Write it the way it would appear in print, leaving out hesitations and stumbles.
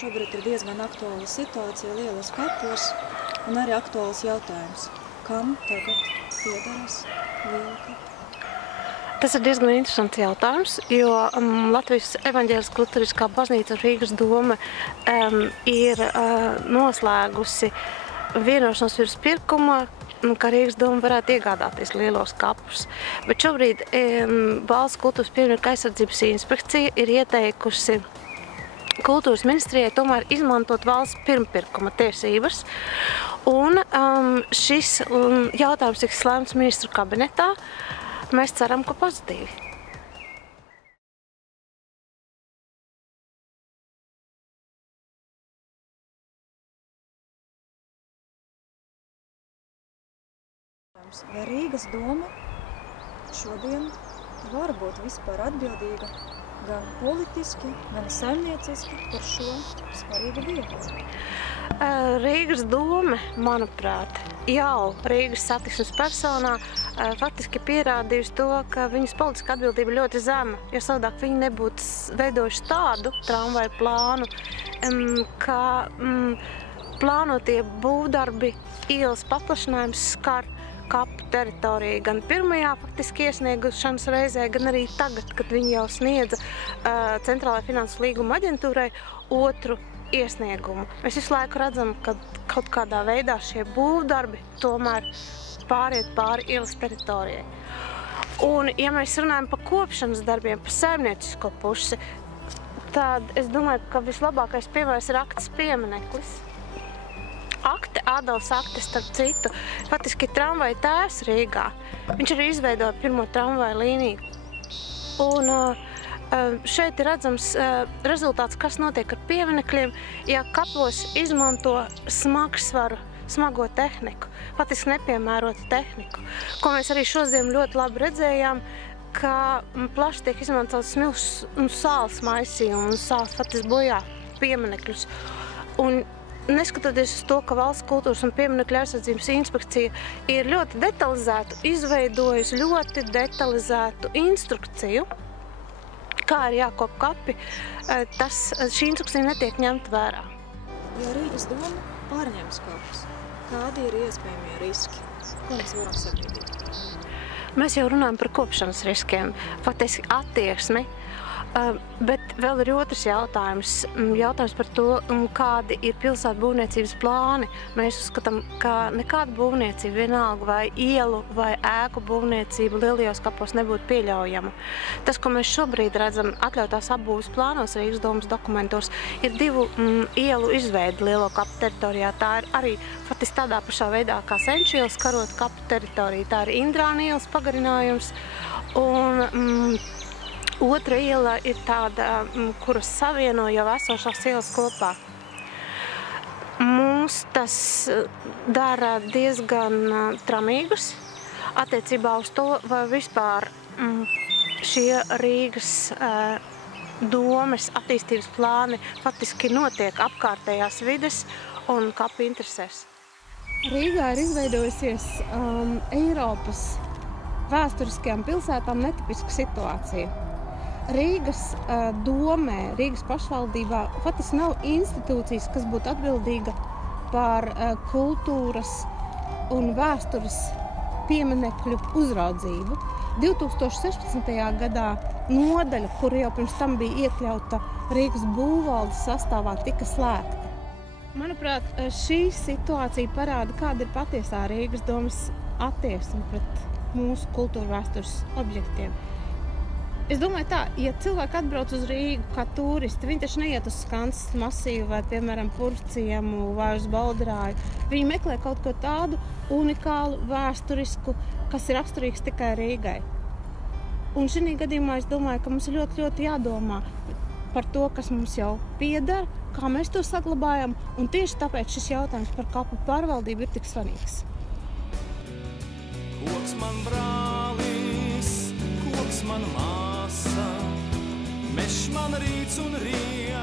šobrīd ir diezgan aktuāla situācija lielos kapos un arī aktuāls jautājums. Kam tagad piederas liela kapa? Tas ir diezgan interesants jautājums, jo Latvijas evaņģēliskā luteriskā baznīca Rīgas doma ir noslēgusi vienošanos virs pirkuma, ka Rīgas doma varētu iegādāties lielos kapus. Bet šobrīd Valsts kultūras pieminekļu aizsardzības inspekcija ir ieteikusi kultūras ministrijai tomēr izmantot valsts pirmpirkuma tiesības. Un šis jautājums tiks lēmts ministru kabinetā. Mēs ceram, ka pozitīvi. Vai Rīgas doma šodien var būt vispār atbildīga gan politiski, gan saimnieciski par šo svarīgu vietu? Rīgas doma, manuprāt, jau Rīgas satiksmes personā faktiski pierādījusi to, ka viņas politiska atbildība ļoti zema, jo savādāk viņi nebūtu veidojuši tādu tramvaju plānu, ka plānotie būvdarbi ielas paplašinājums skar kapu teritoriju gan pirmajā faktiski iesniegšanas reizē, gan arī tagad, kad viņi jau sniedza Centrālajai finanses līguma aģentūrai otru iesniegumu. Mēs visu laiku redzam, ka kaut kādā veidā šie būvdarbi tomēr pāriet pāri ielas teritorijai. Un, ja mēs runājam par kopšanas darbiem, par saimniecisko pusi, tad es domāju, ka vislabākais piemērs ir Aktes piemineklis. Ādams Akte, starp citu, faktiski ir tramvaja tēvs Rīgā. Viņš arī izveidoja pirmo tramvaja līniju. Un šeit ir redzams rezultāts, kas notiek ar pieminekļiem, ja kapos izmanto smago tehniku, faktiski nepiemērotu tehniku, ko mēs arī šodien ļoti labi redzējām, ka plaši tiek izmantots smilšs un sāls maisījumi, un sāls faktiski bojā pieminekļus. Un neskatoties uz to, ka Valsts kultūras un pieminekļu aizsardzības inspekcija ir ļoti izveidojusi ļoti detalizētu instrukciju, kā ir jākop kapi, šī instrukcija netiek ņemta vērā. Ja Rīgas doma pārņems kapus, kādi ir iespējamie riski? Ko mēs varam sagaidīt? Mēs jau runājam par kopšanas riskiem, faktiski attieksmi. Bet vēl ir otrs jautājums. Jautājums par to, kādi ir pilsētu būvniecības plāni. Mēs uzskatām, ka nekāda būvniecība, vienalga vai ielu vai ēku būvniecība lielajos kapos nebūtu pieļaujama. Tas, ko mēs šobrīd redzam atļautās apbūves plānos Rīgas domas dokumentos, ir 2 ielu izveidi lielo kapu teritorijā. Tā ir arī faktiski tādā pašā veidā kā Senču ielas karot kapu teritoriju. Tā ir Indrāna ielas pagarinājums. Un otra iela ir tāda, kuras savieno jau esošās ielas kopā. Mums tas dara diezgan tramīgus attiecībā uz to, vai vispār šie Rīgas domes attīstības plāni faktiski notiek apkārtējās vides un kapu interesēs. Rīgā ir izveidojusies Eiropas vēsturiskajām pilsētām netipiska situācija. Rīgas domē, Rīgas pašvaldībā faktiski nav institūcijas, kas būtu atbildīga par kultūras un vēstures pieminekļu uzraudzību. 2016. gadā nodaļa, kur jau pirms tam bija iekļauta Rīgas būvvaldes sastāvā, tika slēgta. Manuprāt, šī situācija parāda, kāda ir patiesā Rīgas domas attieksme pret mūsu kultūra vēstures objektiem. Es domāju tā, ja cilvēki atbrauc uz Rīgu kā turisti, viņi taču neiet uz Skanses masīvu vai, piemēram, Purvciemu vai uz Balderāju. Viņi meklē kaut ko tādu unikālu, vēsturisku, kas ir raksturīgs tikai Rīgai. Un šī gadījumā es domāju, ka mums ir ļoti jādomā par to, kas mums jau pieder, kā mēs to saglabājam, un tieši tāpēc šis jautājums par kapu pārvaldību ir tik svarīgs. Koks man brālis, koks man māsa, mešs man rīts un rija,